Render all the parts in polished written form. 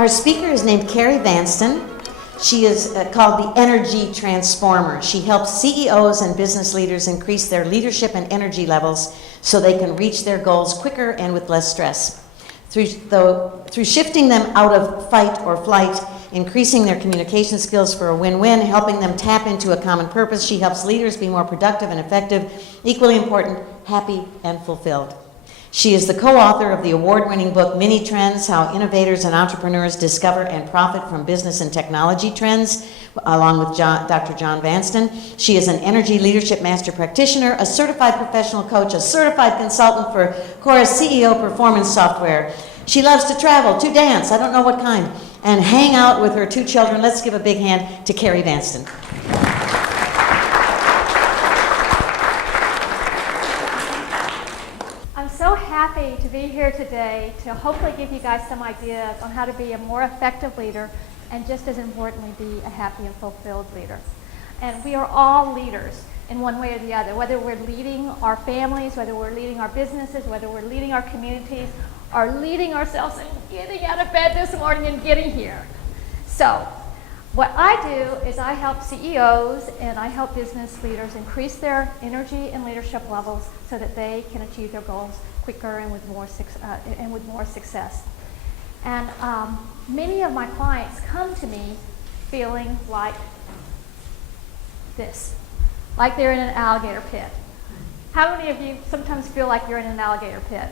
Our speaker is named Carrie Vanston. She is called the Energy Transformer. She helps CEOs and business leaders increase their leadership and energy levels so they can reach their goals quicker and with less stress. Through shifting them out of fight or flight, increasing their communication skills for a win-win, helping them tap into a common purpose, she helps leaders be more productive and effective, equally important, happy and fulfilled. She is the co-author of the award-winning book, Mini Trends, How Innovators and Entrepreneurs Discover and Profit from Business and Technology Trends, along with Dr. John Vanston. She is an energy leadership master practitioner, a certified professional coach, a certified consultant for Chorus CEO performance software. She loves to travel, to dance, I don't know what kind, and hang out with her 2 children. Let's give a big hand to Carrie Vanston. So happy to be here today to hopefully give you guys some ideas on how to be a more effective leader and just as importantly be a happy and fulfilled leader. And we are all leaders in one way or the other, whether we're leading our families, whether we're leading our businesses, whether we're leading our communities, or leading ourselves and getting out of bed this morning and getting here. So what I do is I help CEOs and I help business leaders increase their energy and leadership levels so that they can achieve their goals quicker and with more success. And many of my clients come to me feeling like this, like they're in an alligator pit. How many of you sometimes feel like you're in an alligator pit?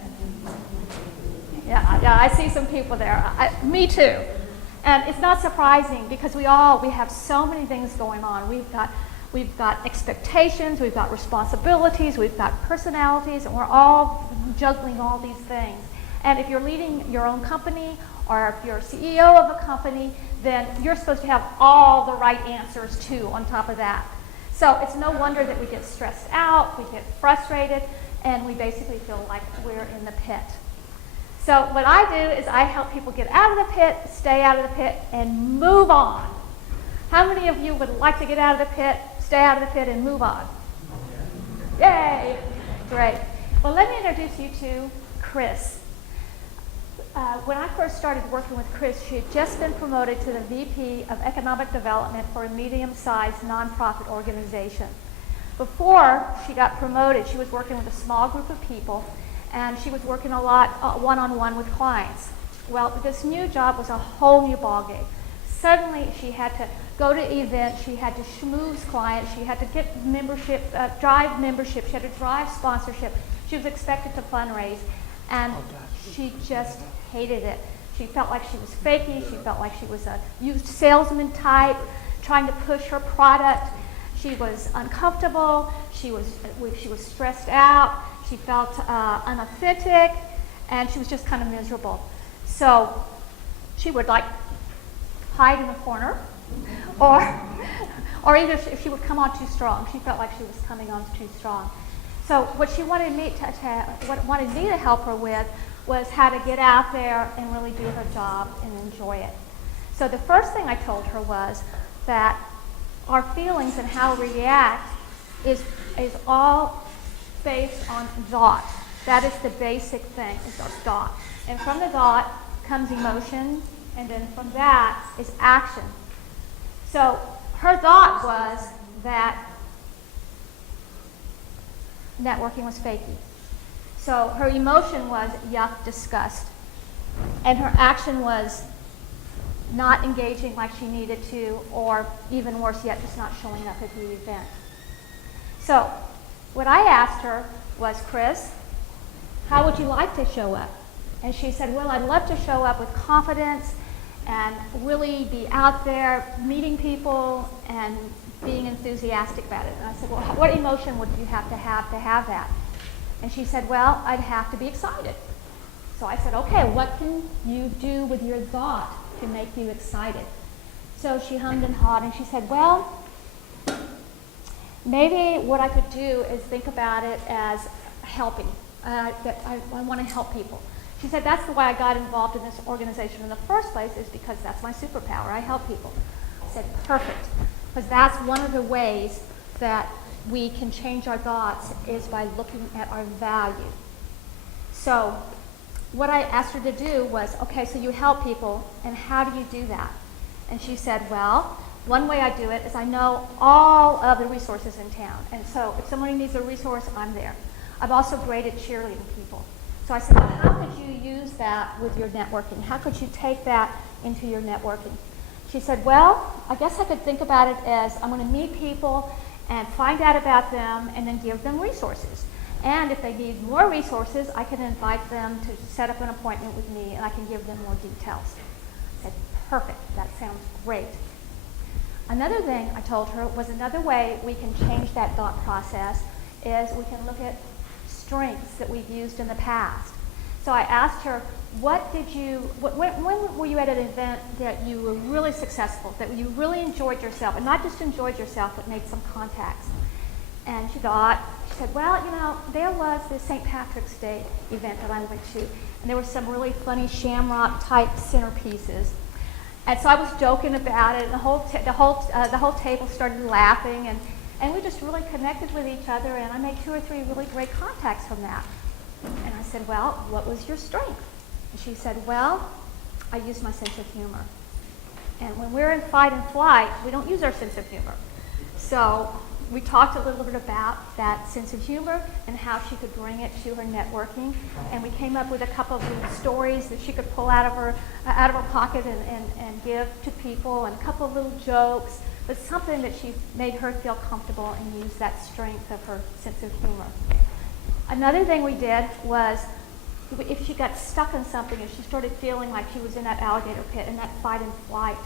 Yeah, I see some people there. Me too. And it's not surprising because we have so many things going on. We've got expectations, we've got responsibilities, we've got personalities, and we're all juggling all these things. And if you're leading your own company or if you're a CEO of a company, then you're supposed to have all the right answers too on top of that. So it's no wonder that we get stressed out, we get frustrated, and we basically feel like we're in the pit. So what I do is I help people get out of the pit, stay out of the pit, and move on. How many of you would like to get out of the pit, stay out of the pit, and move on? Yay! Great. Well, let me introduce you to Chris. When I first started working with Chris, she had just been promoted to the VP of Economic Development for a medium-sized nonprofit organization. Before she got promoted, she was working with a small group of people, and she was working a lot one-on-one with clients. Well, this new job was a whole new ballgame. Suddenly, she had to go to events, she had to schmooze clients, she had to get membership, drive membership, she had to drive sponsorship. She was expected to fundraise, and she just hated it. She felt like she was faking, she felt like she was a used salesman type, trying to push her product. She was uncomfortable, she was stressed out, she felt unauthentic, and she was just kind of miserable. So she would like hide in a corner, or either if she would come on too strong, she felt like she was coming on too strong. So what she wanted me to help her with was how to get out there and really do her job and enjoy it. So the first thing I told her was that our feelings and how we react is all based on thought. That is the basic thing, is our thought. And from the thought comes emotion, and then from that is action. So her thought was that networking was fakey. So her emotion was yuck, disgust. And her action was not engaging like she needed to, or even worse yet, just not showing up at the event. So what I asked her was, Chris, how would you like to show up? And she said, well, I'd love to show up with confidence and really be out there meeting people and being enthusiastic about it. And I said, well, what emotion would you have that? And she said, well, I'd have to be excited. So I said, okay, what can you do with your thought to make you excited? So she hummed and hawed, and she said, well, maybe what I could do is think about it as helping. That I want to help people. She said, that's the way I got involved in this organization in the first place, is because that's my superpower. I help people. I said, perfect. Because that's one of the ways that we can change our thoughts, is by looking at our value. So what I asked her to do was, okay, so you help people, and how do you do that? And she said, well, one way I do it is I know all of the resources in town. And so if somebody needs a resource, I'm there. I'm also great at cheerleading people. So I said, well, how could you use that with your networking? How could you take that into your networking? She said, well, I guess I could think about it as I'm going to meet people and find out about them and then give them resources. And if they need more resources, I can invite them to set up an appointment with me and I can give them more details. I said, perfect, that sounds great. Another thing I told her was another way we can change that thought process is we can look at strengths that we've used in the past. So I asked her, when were you at an event that you were really successful, that you really enjoyed yourself, and not just enjoyed yourself, but made some contacts? And she said, well, you know, there was this St. Patrick's Day event that I went to, and there were some really funny shamrock-type centerpieces. And so I was joking about it, and the whole table started laughing, and we just really connected with each other, and I made 2 or 3 really great contacts from that. And I said, well, what was your strength? And she said, well, I use my sense of humor. And when we're in fight and flight, we don't use our sense of humor. So we talked a little bit about that sense of humor and how she could bring it to her networking. And we came up with a couple of little stories that she could pull out of her pocket and give to people, and a couple of little jokes, but something that she made her feel comfortable and use that strength of her sense of humor. Another thing we did was, if she got stuck in something and she started feeling like she was in that alligator pit and that fight and flight,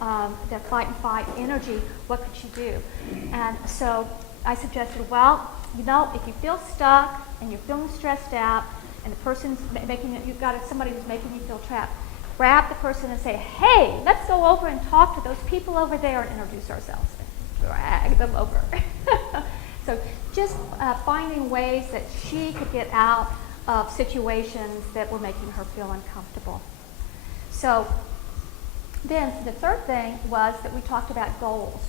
that fight and fight energy, what could she do? And so I suggested, well, you know, if you feel stuck and you're feeling stressed out and the person's you've got somebody who's making you feel trapped, grab the person and say, hey, let's go over and talk to those people over there and introduce ourselves. And drag them over. So just finding ways that she could get out of situations that were making her feel uncomfortable. So then the third thing was that we talked about goals,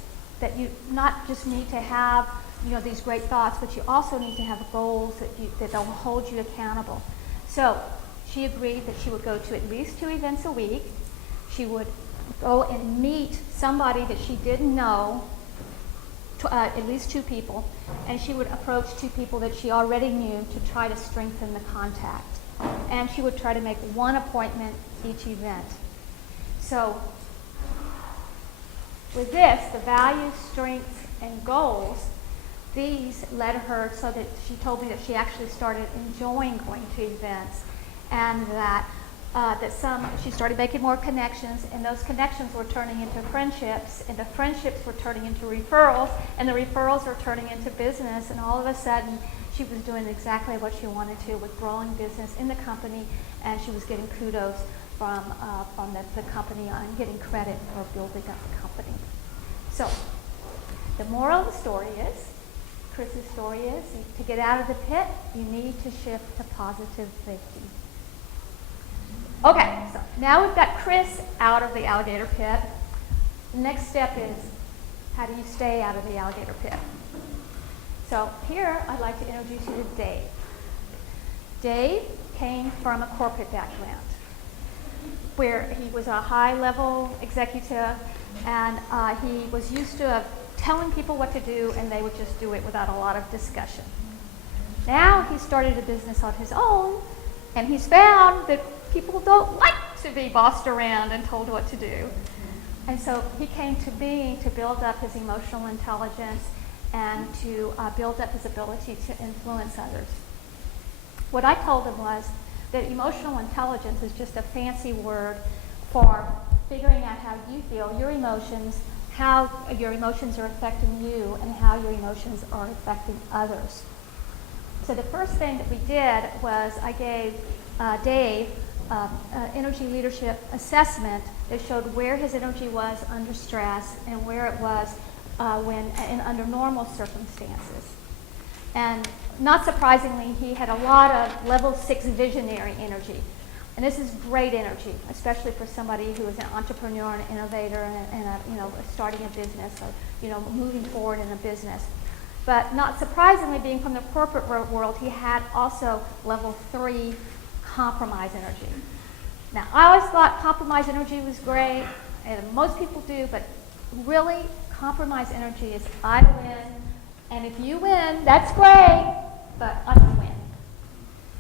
that you not just need to have, you know, these great thoughts, but you also need to have goals that will hold you accountable. So she agreed that she would go to at least 2 events a week. She would go and meet somebody that she didn't know, at least 2 people, and she would approach 2 people that she already knew to try to strengthen the contact. And she would try to make 1 appointment each event. So with this, the values, strengths, and goals, these led her so that she told me that she actually started enjoying going to events, and that she started making more connections, and those connections were turning into friendships, and the friendships were turning into referrals, and the referrals were turning into business, and all of a sudden she was doing exactly what she wanted to with growing business in the company, and she was getting kudos from the company and getting credit for building up the company. So the moral of the story is, Chris's story is, to get out of the pit, you need to shift to positive thinking. Okay, so now we've got Chris out of the alligator pit. The next step is, how do you stay out of the alligator pit? So here I'd like to introduce you to Dave. Dave came from a corporate background where he was a high-level executive, and he was used to telling people what to do, and they would just do it without a lot of discussion. Now he started a business on his own, and he's found that people don't like to be bossed around and told what to do. And so he came to me to build up his emotional intelligence and to build up his ability to influence others. What I told him was that emotional intelligence is just a fancy word for figuring out how you feel, your emotions, how your emotions are affecting you, and how your emotions are affecting others. So the first thing that we did was I gave Dave energy leadership assessment that showed where his energy was under stress and where it was under normal circumstances. And not surprisingly, he had a lot of level 6 visionary energy. And this is great energy, especially for somebody who is an entrepreneur and an innovator and starting a business or moving forward in a business. But not surprisingly, being from the corporate world, he had also level 3 compromise energy. Now, I always thought compromise energy was great, and most people do, but really, compromise energy is I win, and if you win, that's great, but I'm going to win.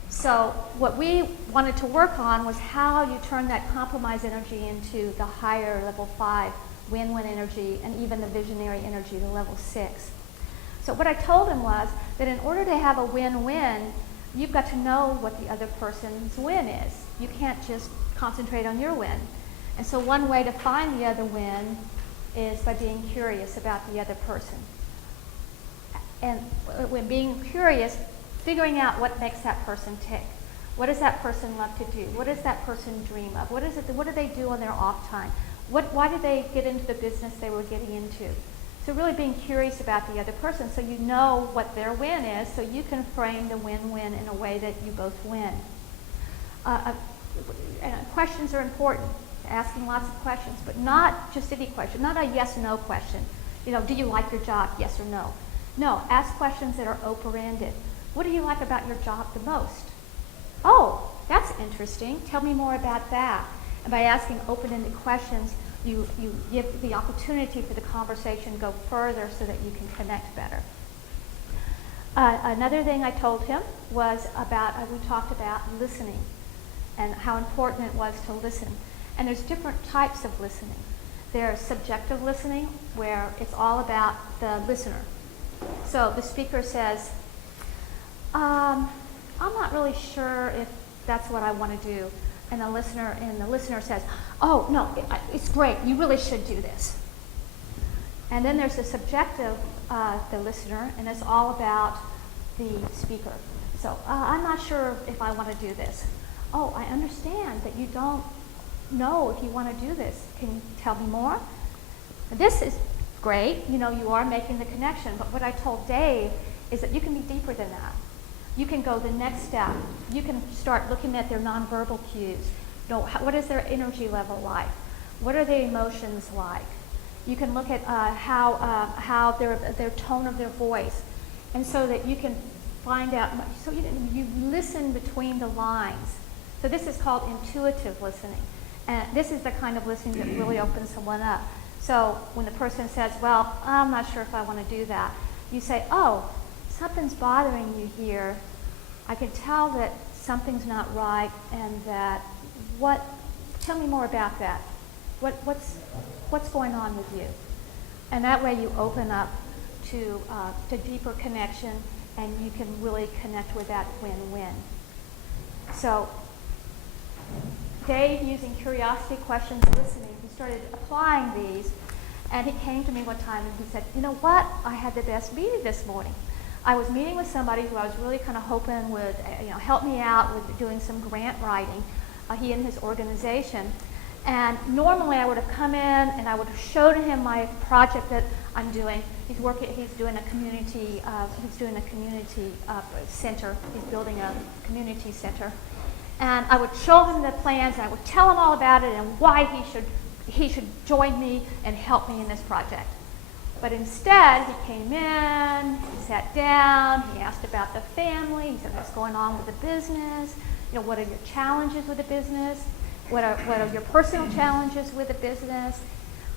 So what we wanted to work on was how you turn that compromise energy into the higher level 5 win-win energy, and even the visionary energy, the level 6. So what I told him was that in order to have a win-win, you've got to know what the other person's win is. You can't just concentrate on your win. And so one way to find the other win is by being curious about the other person. And when being curious, figuring out what makes that person tick. What does that person love to do? What does that person dream of? What do they do on their off time? Why did they get into the business they were getting into? So really being curious about the other person so you know what their win is, so you can frame the win-win in a way that you both win. Questions are important, asking lots of questions, but not just any question, not a yes-no question. You know, do you like your job, yes or no? No, ask questions that are open-ended. What do you like about your job the most? Oh, that's interesting. Tell me more about that. And by asking open-ended questions, you give the opportunity for the conversation to go further so that you can connect better. Another thing I told him was about, we talked about listening and how important it was to listen. And there's different types of listening. There's subjective listening, where it's all about the listener. So the speaker says, I'm not really sure if that's what I want to do. And the listener says, oh, no, it's great. You really should do this. And then there's the subjective, the listener, and it's all about the speaker. So I'm not sure if I want to do this. Oh, I understand that you don't know if you want to do this. Can you tell me more? This is great. You know, you are making the connection. But what I told Dave is that you can be deeper than that. You can go the next step. You can start looking at their nonverbal cues. You know, what is their energy level like? What are their emotions like? You can look at how their tone of their voice, and so that you can find out. So you listen between the lines. So this is called intuitive listening, and this is the kind of listening that really opens someone up. So when the person says, "Well, I'm not sure if I want to do that," you say, "Oh, something's bothering you here. I can tell that something's not right, and that tell me more about that. What's going on with you?" And that way you open up to deeper connection, and you can really connect with that win-win. So Dave, using curiosity, questions, listening, he started applying these, and he came to me one time and he said, "You know what? I had the best meeting this morning. I was meeting with somebody who I was really kind of hoping would help me out with doing some grant writing, he and his organization. And normally I would have come in and I would have showed him my project that I'm doing. He's doing a community center. He's building a community center. And I would show him the plans, and I would tell him all about it and why he should join me and help me in this project. But instead, he came in, he sat down, he asked about the family, he said, what's going on with the business, what are your challenges with the business, what are your personal challenges with the business,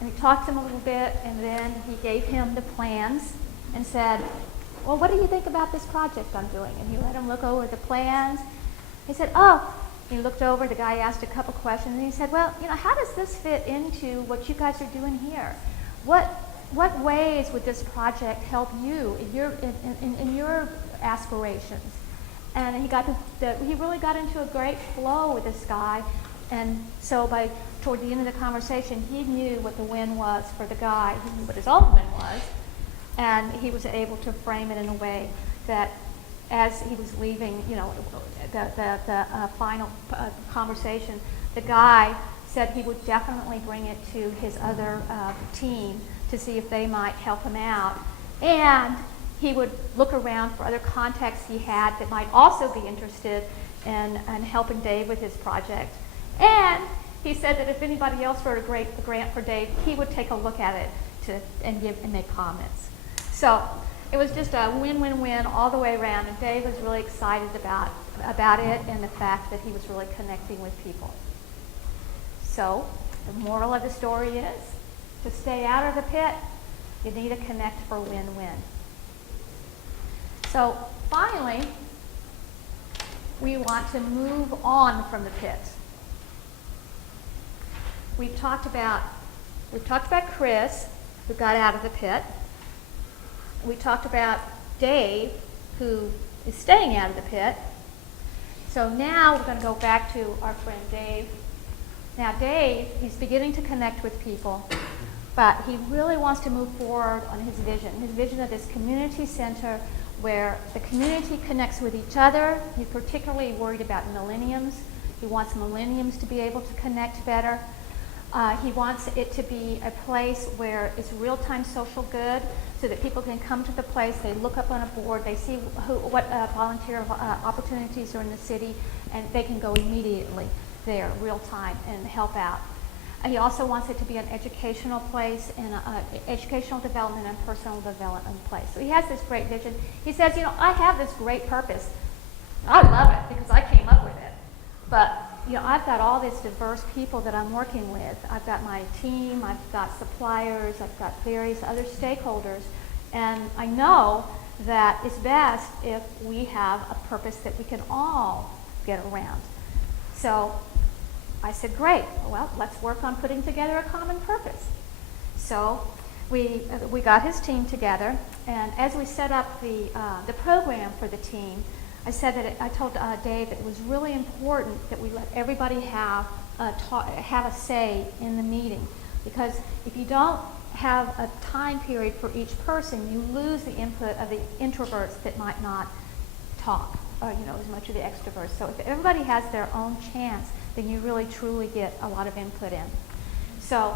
and he talked to him a little bit, and then he gave him the plans and said, well, what do you think about this project I'm doing? And he let him look over the plans. He said, oh, he looked over, the guy asked a couple questions, and he said, well, how does this fit into what you guys are doing here? What ways would this project help you in your aspirations? And he really got into a great flow with this guy. And so toward the end of the conversation, he knew what the win was for the guy. He knew what his own win was. And he was able to frame it in a way that as he was leaving, the final conversation, the guy said he would definitely bring it to his other team to see if they might help him out. And he would look around for other contacts he had that might also be interested in helping Dave with his project. And he said that if anybody else wrote a grant for Dave, he would take a look at it and make comments. So it was just a win-win-win all the way around, and Dave was really excited about about it and the fact that he was really connecting with people. So the moral of the story is, to stay out of the pit, you need to connect for win-win. So finally, we want to move on from the pit. We've talked about Chris, who got out of the pit. We talked about Dave, who is staying out of the pit. So now we're going to go back to our friend Dave. Now Dave, he's beginning to connect with people, but he really wants to move forward on his vision of this community center where the community connects with each other. He's particularly worried about millenniums. He wants millenniums to be able to connect better. He wants it to be a place where it's real-time social good, so that people can come to the place, they look up on a board, they see what volunteer opportunities are in the city, and they can go immediately there, real time, and help out. He also wants it to be an educational place and educational development and personal development place. So he has this great vision. He says, you know, I have this great purpose. I love it because I came up with it. But you know, I've got all these diverse people that I'm working with. I've got my team, I've got suppliers, I've got various other stakeholders, and I know that it's best if we have a purpose that we can all get around. So I said, great, well, let's work on putting together a common purpose. So we got his team together, and as we set up the program for the team, I told Dave that it was really important that we let everybody have a say in the meeting, because if you don't have a time period for each person, you lose the input of the introverts that might not talk, or as much of the extroverts. So if everybody has their own chance, then you really truly get a lot of input in. So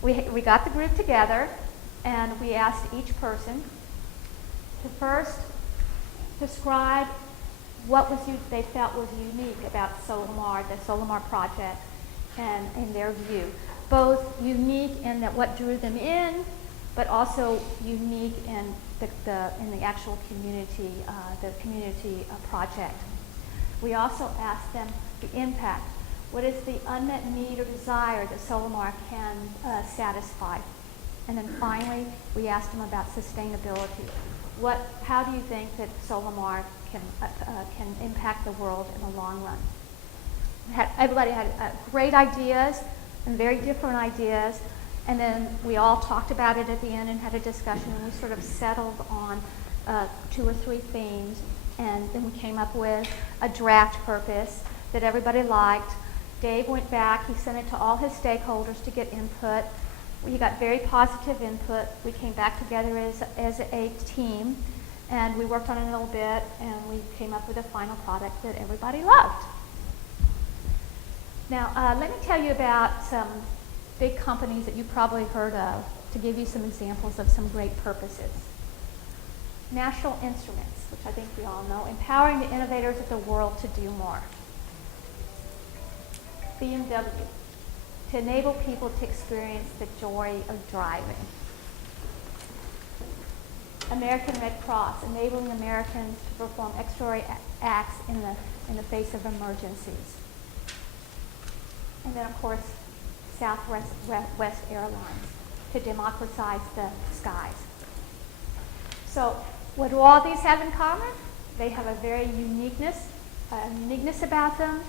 we got the group together, and we asked each person to first describe what they felt was unique about Solimar, the Solimar project, and in their view. Both unique in that what drew them in, but also unique in the actual community, the community project. We also asked them the impact. What is the unmet need or desire that Solimar can satisfy? And then finally, we asked them about sustainability. How do you think that Solimar can impact the world in the long run? Everybody had great ideas and very different ideas, and then we all talked about it at the end and had a discussion, and we sort of settled on 2 or 3 themes, and then we came up with a draft purpose that everybody liked. Dave went back, he sent it to all his stakeholders to get input. We got very positive input. We came back together as a team, and we worked on it a little bit, and we came up with a final product that everybody loved. Now, let me tell you about some big companies that you probably heard of to give you some examples of some great purposes. National Instruments, which I think we all know, empowering the innovators of the world to do more. BMW, to enable people to experience the joy of driving. American Red Cross, enabling Americans to perform extraordinary acts in the face of emergencies. And then, of course, Southwest Airlines, to democratize the skies. So what do all these have in common? They have a very uniqueness about them.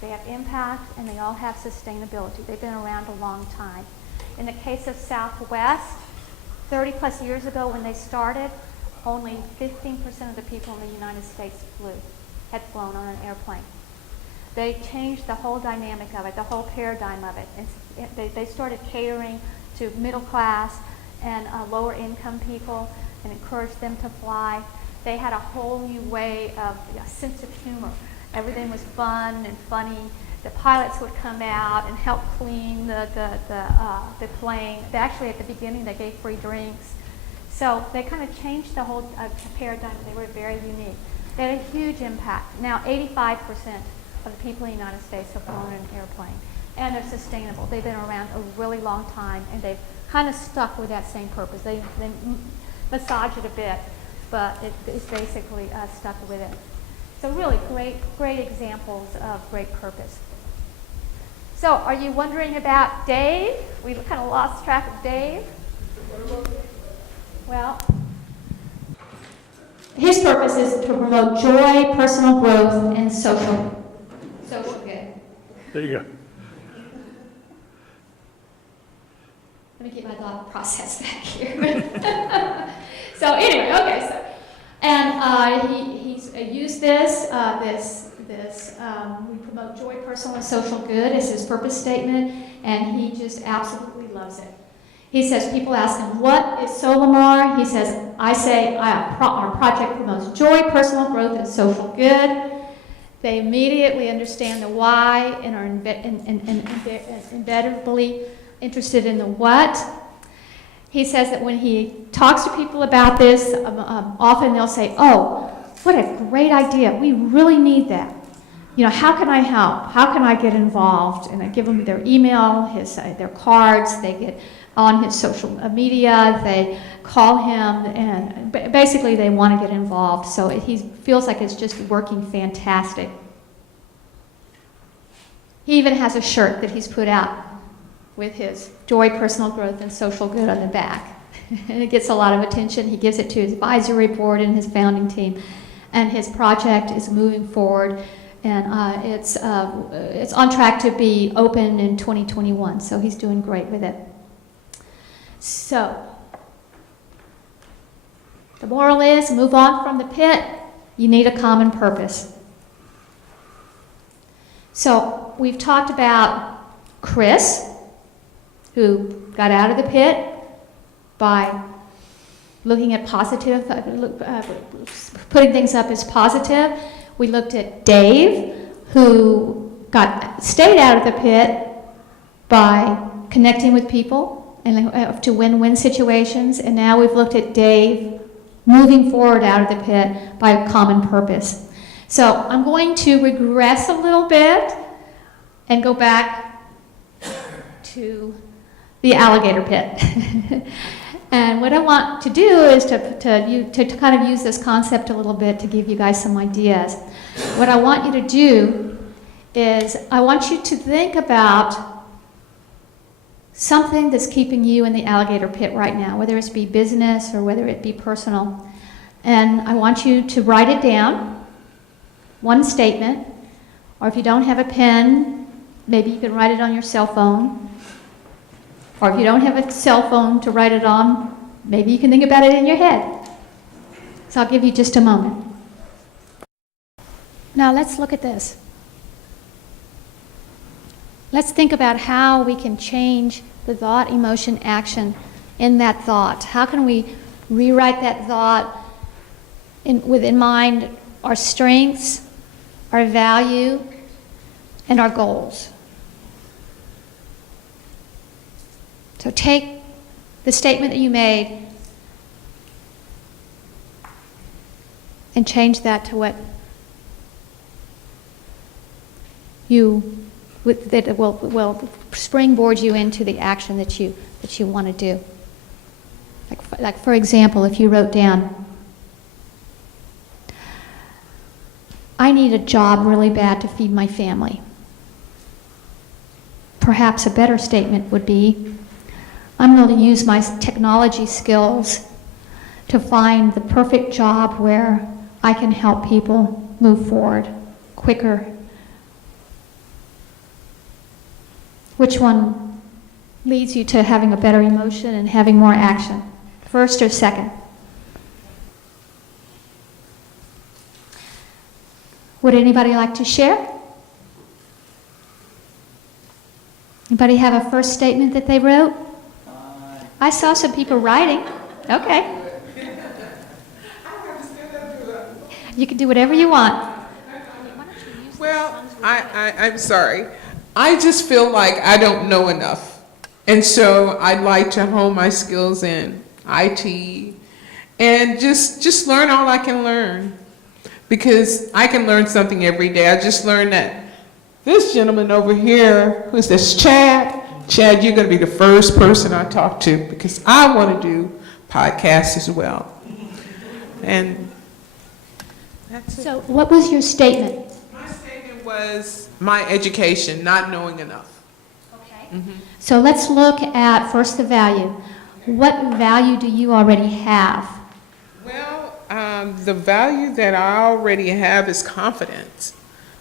They have impact, and they all have sustainability. They've been around a long time. In the case of Southwest, 30 plus years ago when they started, only 15% of the people in the United States had flown on an airplane. They changed the whole dynamic of it, the whole paradigm of it. They started catering to middle class and lower income people and encouraged them to fly. They had a whole new way of a sense of humor. Everything was fun and funny. The pilots would come out and help clean the plane. Actually, at the beginning, they gave free drinks. So they kind of changed the whole paradigm. They were very unique. They had a huge impact. Now, 85% of the people in the United States have flown an airplane. And they're sustainable. They've been around a really long time, and they've kind of stuck with that same purpose. They massage it a bit, but it's basically stuck with it. So really great examples of great purpose. So are you wondering about Dave? We kind of lost track of Dave. Well, his purpose is to promote joy, personal growth, and social good. There you go. Let me get my thought process back here. So anyway, okay, so, and he's used this, we promote joy, personal, and social good as his purpose statement, and he just absolutely loves it. He says, people ask him, what is Solimar? He says, our project promotes joy, personal growth, and social good. They immediately understand the why and are embeddedly interested in the what. He says that when he talks to people about this, often they'll say, oh, what a great idea. We really need that. You know, how can I help? How can I get involved? And I give them their email, their cards. They get on his social media. They call him, and basically they want to get involved. So he feels like it's just working fantastic. He even has a shirt that he's put out with his joy, personal growth, and social good on the back. And it gets a lot of attention. He gives it to his advisory board and his founding team. And his project is moving forward, and it's on track to be open in 2021. So he's doing great with it. So the moral is, move on from the pit. You need a common purpose. So we've talked about Chris, who got out of the pit by looking at positive, putting things up as positive. We looked at Dave, who stayed out of the pit by connecting with people and to win-win situations. And now we've looked at Dave moving forward out of the pit by a common purpose. So I'm going to regress a little bit and go back to the alligator pit. And what I want to do is to kind of use this concept a little bit to give you guys some ideas. What I want you to do is I want you to think about something that's keeping you in the alligator pit right now, whether it be business or whether it be personal. And I want you to write it down, one statement, or if you don't have a pen, maybe you can write it on your cell phone. Or if you don't have a cell phone to write it on, maybe you can think about it in your head. So I'll give you just a moment. Now let's look at this. Let's think about how we can change the thought, emotion, action in that thought. How can we rewrite that thought with in mind our strengths, our value, and our goals? So take the statement that you made and change that to what that will springboard you into the action that you want to do. Like for example, if you wrote down, I need a job really bad to feed my family. Perhaps a better statement would be, I'm going to use my technology skills to find the perfect job where I can help people move forward quicker. Which one leads you to having a better emotion and having more action? First or second? Would anybody like to share? Anybody have a first statement that they wrote? I saw some people writing. Okay. You can do whatever you want. Well, I'm sorry. I just feel like I don't know enough. And so I'd like to hone my skills in IT and just learn all I can learn. Because I can learn something every day. I just learned that this gentleman over here, who's this Chad, you're going to be the first person I talk to because I want to do podcasts as well. And That's it. So what was your statement? My statement was my education, not knowing enough. Okay. So let's look at first the value. What value do you already have? Well, the value that I already have is confidence.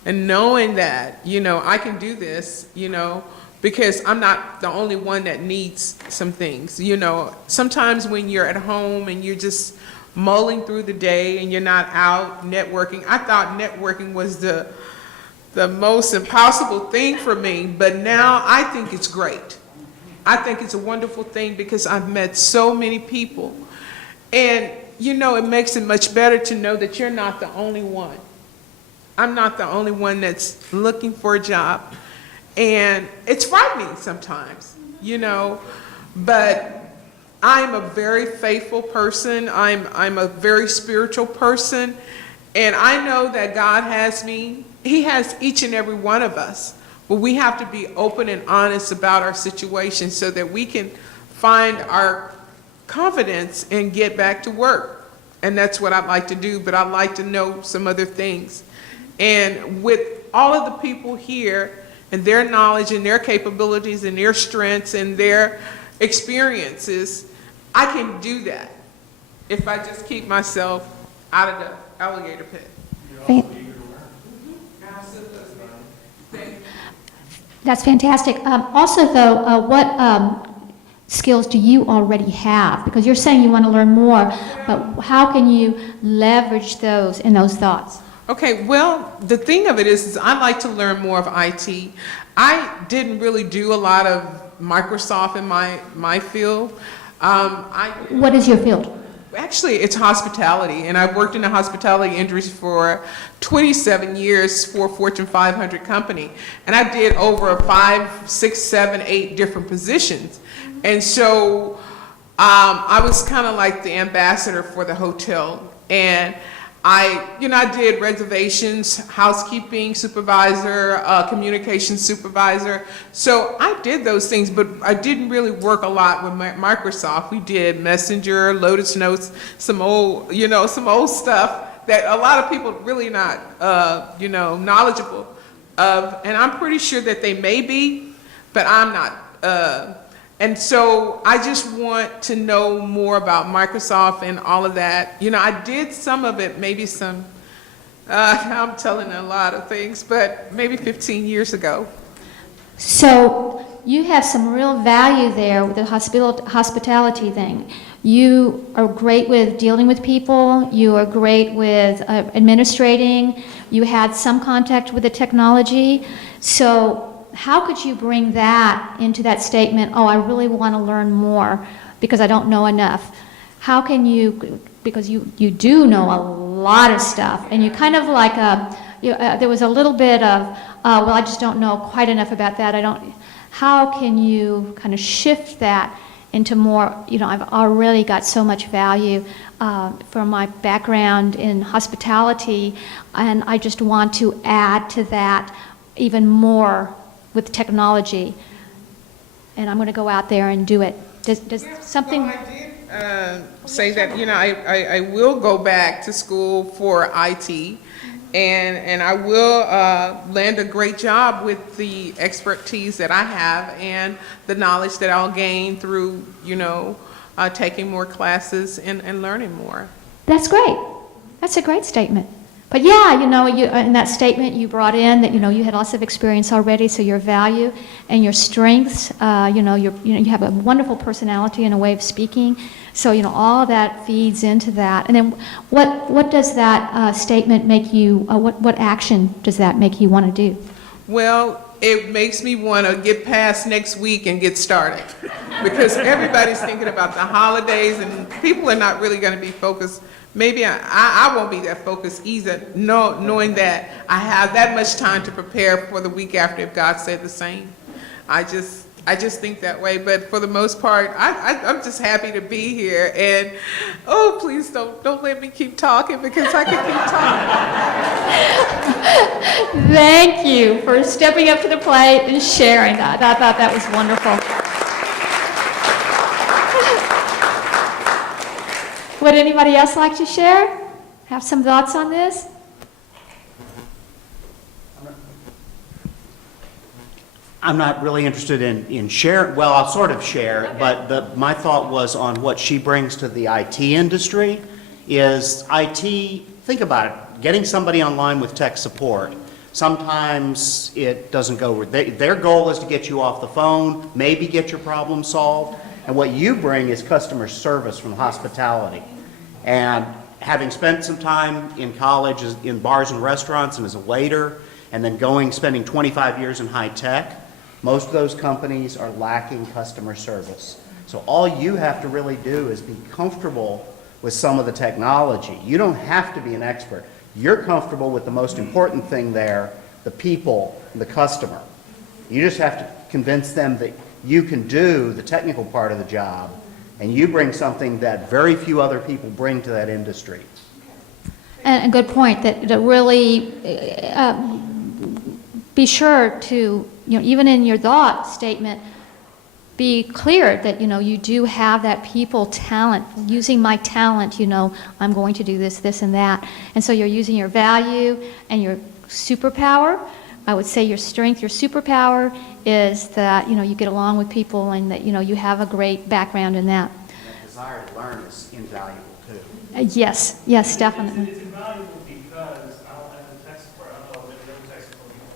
And knowing that, I can do this, because I'm not the only one that needs some things. Sometimes when you're at home and you're just mulling through the day and you're not out networking, I thought networking was the most impossible thing for me, but now I think it's great. I think it's a wonderful thing because I've met so many people. And, it makes it much better to know that you're not the only one. I'm not the only one that's looking for a job. And it's frightening sometimes, but I'm a very faithful person. I'm a very spiritual person. And I know that God has me. He has each and every one of us. But we have to be open and honest about our situation so that we can find our confidence and get back to work. And that's what I'd like to do, but I'd like to know some other things. And with all of the people here and their knowledge and their capabilities and their strengths and their experiences, I can do that if I just keep myself out of the alligator pit. That's fantastic. Also, though, what skills do you already have? Because you're saying you want to learn more, but how can you leverage those in those thoughts? Okay, well, the thing of it is I like to learn more of IT. I didn't really do a lot of Microsoft in my field. What is your field? Actually, it's hospitality, and I've worked in the hospitality industry for 27 years for a Fortune 500 company, and I did over 5, 6, 7, 8 different positions. And so I was kind of like the ambassador for the hotel, and I did reservations, housekeeping supervisor, communications supervisor. So I did those things, but I didn't really work a lot with Microsoft. We did Messenger, Lotus Notes, some old stuff that a lot of people really not, knowledgeable of. And I'm pretty sure that they may be, but I'm not. And so I just want to know more about Microsoft and all of that. I did some of it, maybe some, I'm telling a lot of things, but maybe 15 years ago. So you have some real value there with the hospitality thing. You are great with dealing with people. You are great with administrating. You had some contact with the technology. So how could you bring that into that statement, I really want to learn more because I don't know enough? How can you, because you do know a lot of stuff, and you kind of like, there was a little bit of, I just don't know quite enough about that. How can you kind of shift that into more, I've already got so much value from my background in hospitality, and I just want to add to that even more with technology, and I'm going to go out there and do it. Does something? Well, I did say that I will go back to school for IT, and I will land a great job with the expertise that I have and the knowledge that I'll gain through taking more classes and learning more. That's great. That's a great statement. But yeah, you in that statement you brought in that you had lots of experience already, so your value and your strengths, you have a wonderful personality and a way of speaking, so all that feeds into that. And then what does that statement make you? What action does that make you want to do? Well, it makes me want to get past next week and get started, because everybody's thinking about the holidays and people are not really going to be focused. Maybe I won't be that focused either, knowing that I have that much time to prepare for the week after if God said the same. I just think that way, but for the most part, I'm just happy to be here. And please don't let me keep talking, because I can keep talking. Thank you for stepping up to the plate and sharing that. I thought that was wonderful. Would anybody else like to share? Have some thoughts on this? I'm not really interested in share, well, I'll sort of share, Okay. but my thought was on what she brings to the IT industry is IT, think about it, getting somebody online with tech support. Sometimes it doesn't go, their goal is to get you off the phone, maybe get your problem solved, and what you bring is customer service from hospitality. And having spent some time in college in bars and restaurants and as a waiter, and then spending 25 years in high tech, most of those companies are lacking customer service. So all you have to really do is be comfortable with some of the technology. You don't have to be an expert. You're comfortable with the most important thing there, the people, and the customer. You just have to convince them that you can do the technical part of the job, and you bring something that very few other people bring to that industry. And a good point, that really be sure to, even in your thought statement, be clear that, you do have that people talent, using my talent, I'm going to do this, this, and that. And so you're using your value and your superpower. I would say your strength, your superpower is that, you get along with people and that, you have a great background in that. That desire to learn is invaluable too. Yes, definitely. It's invaluable because as a tech support, I don't know if the other tech support people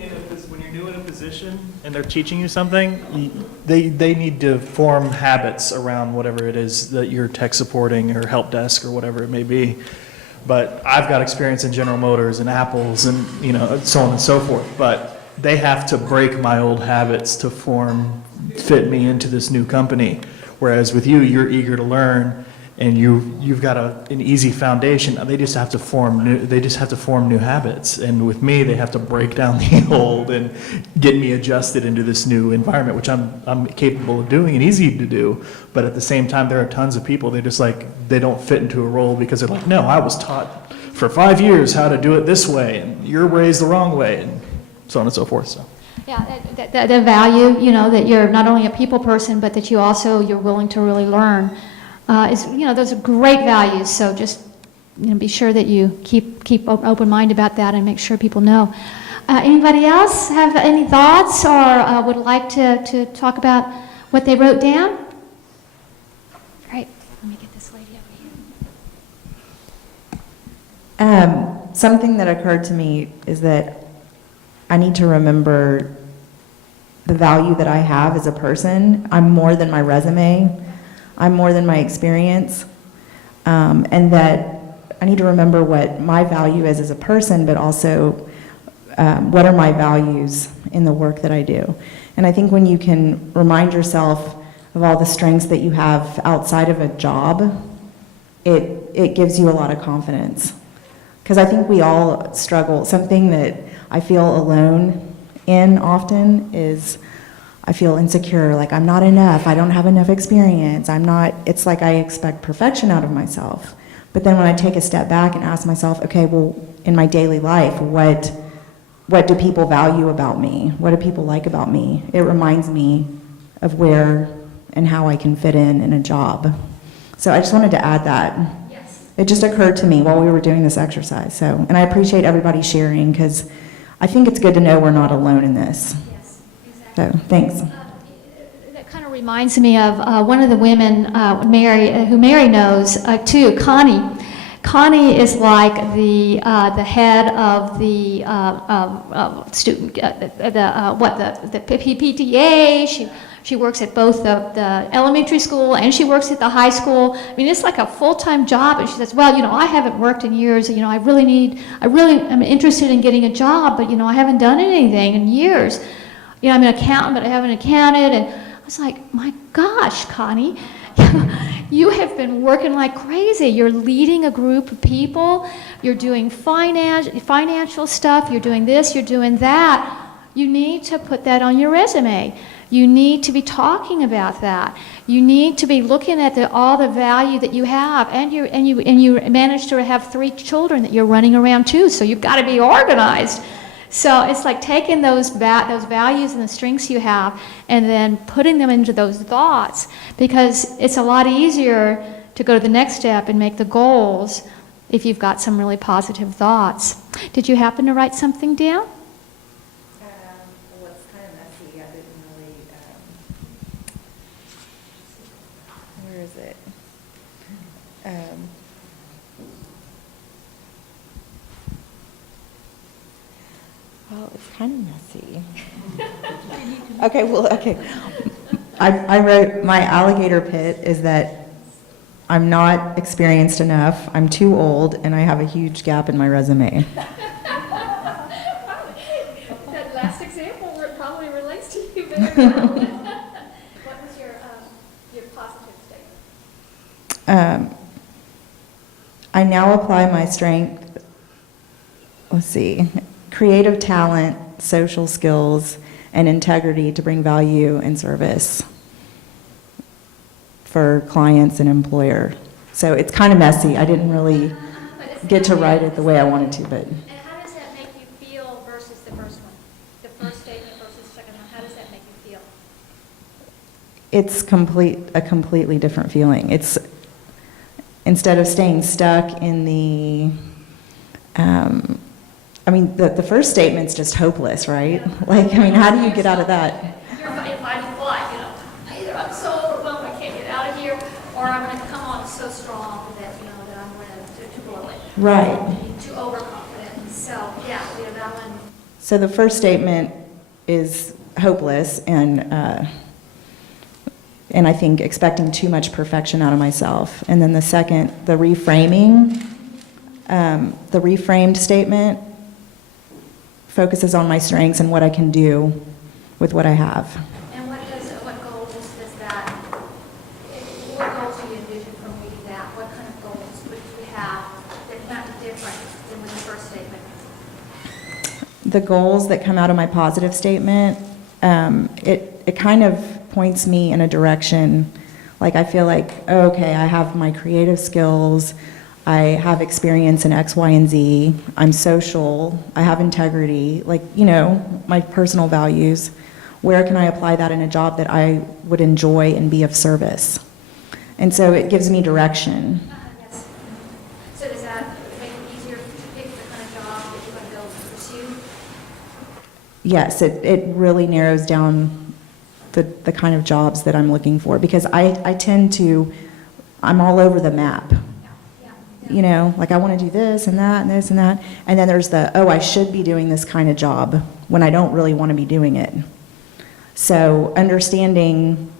here. When you're new in a position and they're teaching you something, they need to form habits around whatever it is that you're tech supporting or help desk or whatever it may be. But I've got experience in General Motors and Apples and so on and so forth. But they have to break my old habits to fit me into this new company. Whereas with you, you're eager to learn, and you've got an easy foundation. They just have to form new habits. And with me, they have to break down the old and get me adjusted into this new environment, which I'm capable of doing and easy to do. But at the same time, there are tons of people, they don't fit into a role because they're like, no, I was taught for 5 years how to do it this way, and your way is the wrong way, and so on and so forth. So. Yeah, the value, that you're not only a people person, but that you're willing to really learn. Those are great values. So just, be sure that you keep open mind about that and make sure people know. Anybody else have any thoughts or would like to talk about what they wrote down? Great. Let me get this lady over here. Something that occurred to me is that I need to remember the value that I have as a person. I'm more than my resume. I'm more than my experience. And that I need to remember what my value is as a person, but also what are my values in the work that I do. And I think when you can remind yourself of all the strengths that you have outside of a job, it gives you a lot of confidence. Because I think we all struggle. Something that I feel alone in often is I feel insecure, like I'm not enough, I don't have enough experience, it's like I expect perfection out of myself. But then when I take a step back and ask myself, okay, well, in my daily life, what do people value about me? What do people like about me? It reminds me of where and how I can fit in a job. So I just wanted to add that. Yes. It just occurred to me while we were doing this exercise. And I appreciate everybody sharing, because I think it's good to know we're not alone in this. Yes, exactly. So, thanks. That kind of reminds me of one of the women, who Mary knows too, Connie. Connie is like the head of the student, the PTA. She works at both the elementary school and she works at the high school. I mean, it's like a full-time job. And she says, well, I haven't worked in years. I really am interested in getting a job, but I haven't done anything in years. I'm an accountant, but I haven't accounted. And I was like, my gosh, Connie, you have been working like crazy. You're leading a group of people. You're doing financial stuff. You're doing this. You're doing that. You need to put that on your resume. You need to be talking about that. You need to be looking at all the value that you have, and you manage to have 3 children that you're running around too. So you've got to be organized. So it's like taking those values and the strengths you have, and then putting them into those thoughts, because it's a lot easier to go to the next step and make the goals if you've got some really positive thoughts. Did you happen to write something down? kind of messy. Okay, well, okay. I wrote my alligator pit is that I'm not experienced enough, I'm too old, and I have a huge gap in my resume. That last example probably relates to you very well. What was your positive statement? I now apply my strength, let's see, creative talent, social skills, and integrity to bring value and service for clients and employer. So it's kind of messy. I didn't really get to write it the way I wanted to, but. And how does that make you feel versus the first one? The first statement versus the second one, how does that make you feel? It's a completely different feeling. It's, instead of staying stuck in the, the first statement's just hopeless, right? Like, how do you get out of that? You're fighting what, either I'm so overwhelmed I can't get out of here, or I'm going to come on so strong that, that I'm going to blow it. Right. Too overconfident. So, yeah, that one. So the first statement is hopeless, and I think expecting too much perfection out of myself. And then the second, the reframing, the reframed statement focuses on my strengths and what I can do with what I have. And what goals do you envision from reading that? What kind of goals would you have that might be different than with the first statement? The goals that come out of my positive statement, it kind of points me in a direction. Like, I feel like, oh, okay, I have my creative skills, I have experience in X, Y, and Z, I'm social, I have integrity, my personal values. Where can I apply that in a job that I would enjoy and be of service? And so it gives me direction. Yes. So does that make it easier to pick the kind of job that you're going to go pursue? Yes, it really narrows down the kind of jobs that I'm looking for, because I'm all over the map. I want to do this and that and this and that. And then there's I should be doing this kind of job when I don't really want to be doing it. So understanding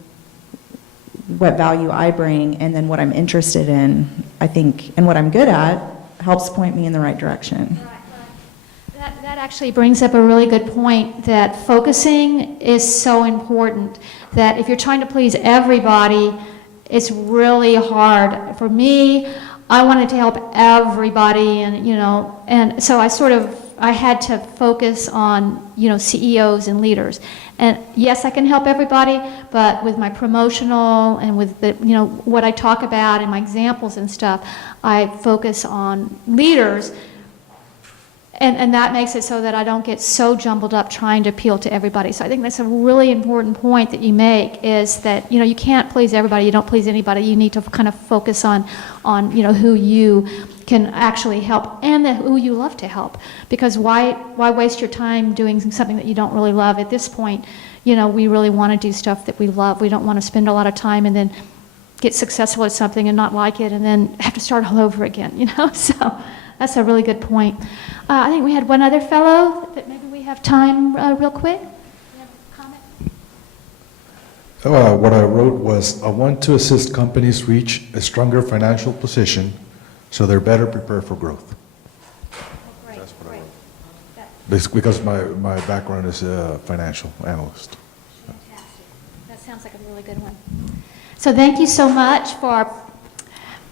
what value I bring and then what I'm interested in, I think, and what I'm good at helps point me in the right direction. Right. That actually brings up a really good point, that focusing is so important, that if you're trying to please everybody, it's really hard. For me, I wanted to help everybody, and so I had to focus on, CEOs and leaders. And yes, I can help everybody, but with my promotional and with what I talk about and my examples and stuff, I focus on leaders. And that makes it so that I don't get so jumbled up trying to appeal to everybody. So I think that's a really important point that you make, is that, you can't please everybody, you don't please anybody. You need to kind of focus on who you can actually help and who you love to help. Because why waste your time doing something that you don't really love? At this point, we really want to do stuff that we love. We don't want to spend a lot of time and then get successful at something and not like it and then have to start all over again, So that's a really good point. I think we had one other fellow that maybe we have time real quick. You have a comment? What I wrote was, I want to assist companies reach a stronger financial position so they're better prepared for growth. Oh, great, That's what I great. wrote. Because my background is a financial analyst. Fantastic. That sounds like a really good one. So thank you so much for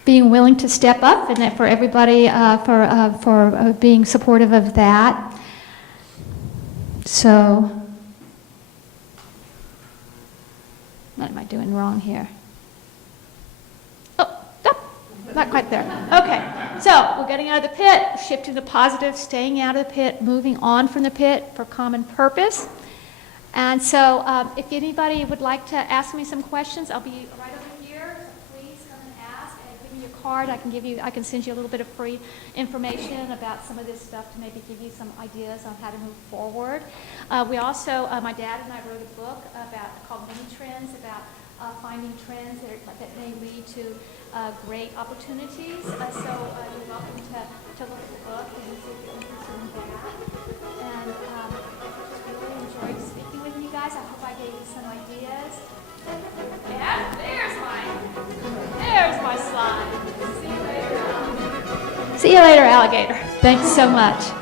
being willing to step up, and that for everybody for being supportive of that. So, what am I doing wrong here? Oh, not quite there. Okay, so we're getting out of the pit, shifting to positive, staying out of the pit, moving on from the pit for common purpose. And so, if anybody would like to ask me some questions, I'll be right over here. Please come and ask. And give me your card. I can send you a little bit of free information about some of this stuff to maybe give you some ideas on how to move forward. We also, my dad and I wrote a book called Mini Trends, about finding trends that may lead to great opportunities. So you're welcome to look at the book and see if you're interested in that. And guys. I hope I gave you some ideas. And there's my slide. See you later, Alligator. See you later, Alligator. Thanks so much.